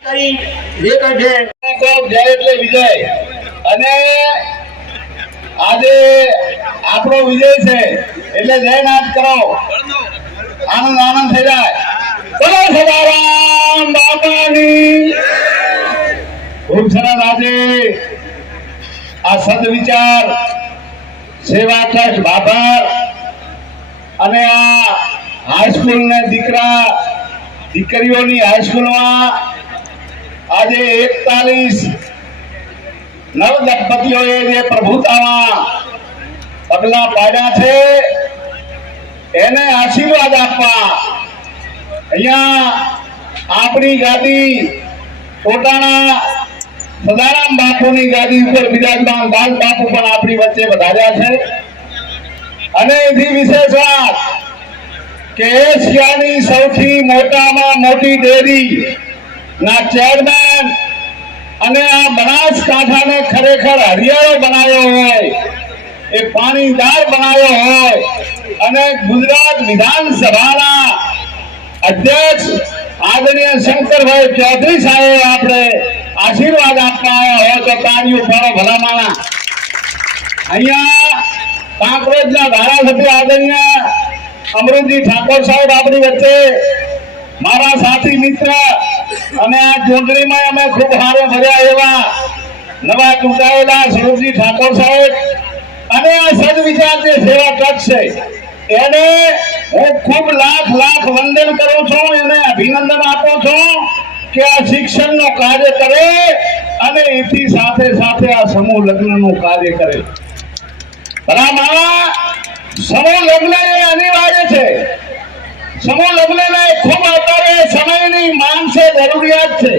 વિજય અને આજે આપણો વિજય છે એટલે જયનાથ કરો, આનંદ આનંદ થઈ જાય. બોલો સદારામ બાપાની. ખૂબ સરસ. આજે આ સદવિચાર સેવા ટ્રસ્ટ બાબર અને આ હાઈસ્કૂલ ને દીકરીઓની હાઈસ્કૂલમાં આજે 41 નવ દંપતીઓએ જે પ્રભુતામાં પગલા પાડ્યા છે એને આશીર્વાદ આપવા અહીંયા આપણી ગાદી પોતાના સદારામ બાપુની ગાદી ઉપર બિરાજમાન દાસ બાપુ પણ આપણી વચ્ચે વધાર્યા છે. અને એથી વિશેષ વાત કે એશિયાની સૌથી મોટામાં મોટી ડેરી ના ચેરમેન અને આ બનાસકાંઠાને ખરેખર હરિયાળો બનાવ્યો હોય, એ પાણીદાર બનાવ્યો હોય અને ગુજરાત વિધાનસભાના અધ્યક્ષ આદરણીય શંકરભાઈ ચૌધરી સાહેબ આપણે આશીર્વાદ આપવા આવ્યા હોય તો તાળીઓ પાડો ભલામાના. અહીંયા કાંકરેજના ધારાસભ્ય આદરણીય અમૃતજી ઠાકોર સાહેબ આપણી વચ્ચે, મારા સાથી મિત્ર અને આ ચૂંટણીમાં અમે ખૂબ હારો ભર્યા એવા નવા ચૂંટાયેલા સ્વરૂપજી ઠાકોર સાહેબ અને આ સદવિચાર જે સેવા ટ્રસ્ટ છે એને હું ખૂબ લાખ વંદન કરું છું, એને અભિનંદન આપું છું કે આ શિક્ષણનું કાર્ય કરે અને એથી સાથે સાથે આ સમૂહ લગ્નનું કાર્ય કરે. બરાબર. સમૂહ લગ્ન એ અનિવાર્ય છે. સમૂહ લગ્નને ખૂબ અત્યારે સમયની માંગ છે, જરૂરિયાત છે.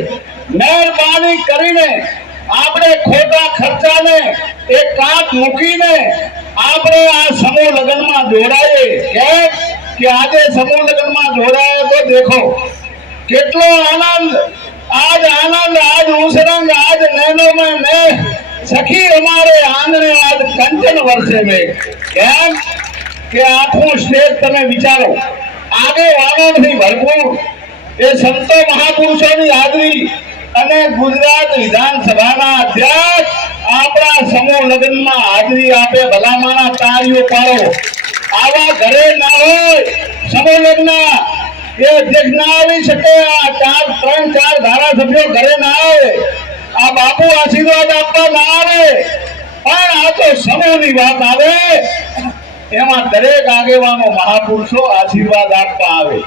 મહેરબાની કરીને આપણે ખોટા ખર્ચાને એક કાપ મૂકીને આપણે આ સમૂહ લગ્નમાં જોડાઈએ. કેમ કે આજે સમૂહ લગ્નમાં જોડાય તો દેખો કેટલો આનંદ, આજ ઉસરંગ, આજ નैनो में मैं सखी हमारे आंगने आज कंचन वर्षे में. કેમ કે આખું સ્ટેજ તમે વિચારો આગેવાનોથી ભરપૂર એ સંતો મહાપુરુષોની હાજરી અને ગુજરાત વિધાનસભાના અધ્યક્ષ આપણા સમૂહ લગ્નમાં હાજરી આપે. ભલામાના તાળીઓ પાડો. આવા ઘરે ના હોય સમૂહ લગ્ન એ અધ્યક્ષ ના આવી શકે, આ 3-4 ધારાસભ્યો ઘરે ના આવે, આ બાપુ આશીર્વાદ આપવા ના આવે, પણ આ તો સમૂહની વાત આવે એમાં દરેક આગેવાનો મહાપુરુષો આશીર્વાદ આપવા આવે.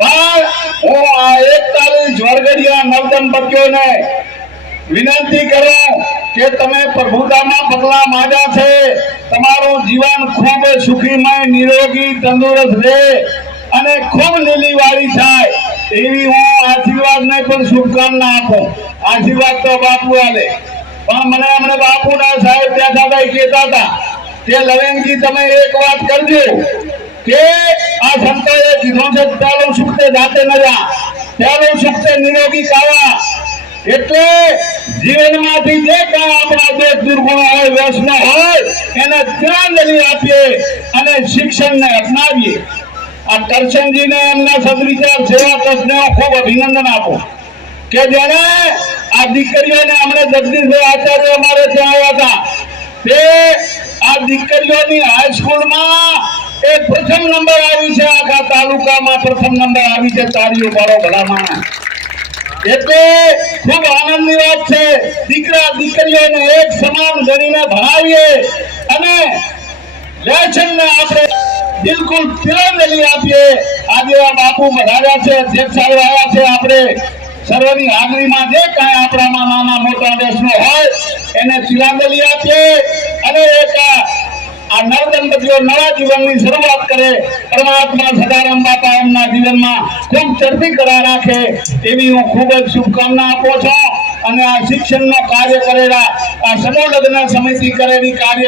પણ હું આ 41 વરઘડિયા નવદંપતીઓને વિનંતી કરું કે તમે પ્રભુતામાં પગલા માંડ્યા છે, તમારું જીવન ખૂબ સુખીમય, નિરોગી, તંદુરસ્ત રહે અને ખૂબ લીલીવાળી થાય એવી હું આશીર્વાદને પણ શુભકામના આપું. આશીર્વાદ તો બાપુ આલે, પણ મને હમણાં બાપુના સાહેબ બેઠા હતા કહેતા હતા કે લવેંગજી તમે એક વાત કરજો કે આ સંતોએ કીધું છે પહેલું સુખ તે જાતે ન જા, પહેલું સુખ તે નિરોગી ખાવા. એટલે જીવનમાંથી જે કાંઈ આપણા દોષ દુર્ગુણો હોય, વ્યસન હોય એને તિલાંજલિ આપીએ અને શિક્ષણને અપનાવીએ. આ કરશનજીને એમના સદવિચાર સેવા ટ્રસ્ટને હું ખૂબ અભિનંદન આપું કે જેને આ દીકરીઓને હમણાં જગદીશભાઈ આચાર્ય અમારે ત્યાં આવ્યા હતા, તે આ દીકરીઓની હાઈસ્કૂલમાં એ પ્રથમ નંબર આવી છે, આખા તાલુકામાં પ્રથમ નંબર આવી છે. તાળીઓ પાડો ભલામાના. એટલે ખૂબ આનંદની વાત છે. દીકરા દીકરીઓને એક સમાન ગણીને ભણાવીએ અને લેશનને આપણે બિલકુલ તિલાંજલિ આપીએ. આજે આ બાપુ વધાર્યા છે, અધ્યક્ષ સાહેબ આવ્યા છે, આપણે સર્વની હાજરીમાં જે કાંઈ આપણામાં નાના મોટા વ્યસનો હોય એને તિલાંજલિ આપીએ અને એક આ નવદંપતીઓ નવા જીવનની શરૂઆત કરે. પરમાત્મા સદારામ બાપા એમના જીવનમાં ખૂબ ચડતી કરા રાખે એવી હું ખૂબ જ શુભકામના આપું છું. અને આ શિક્ષણનો કાર્ય કરેલા આ સમૂહ લગ્ન સમિતિ કરેલી કાર્ય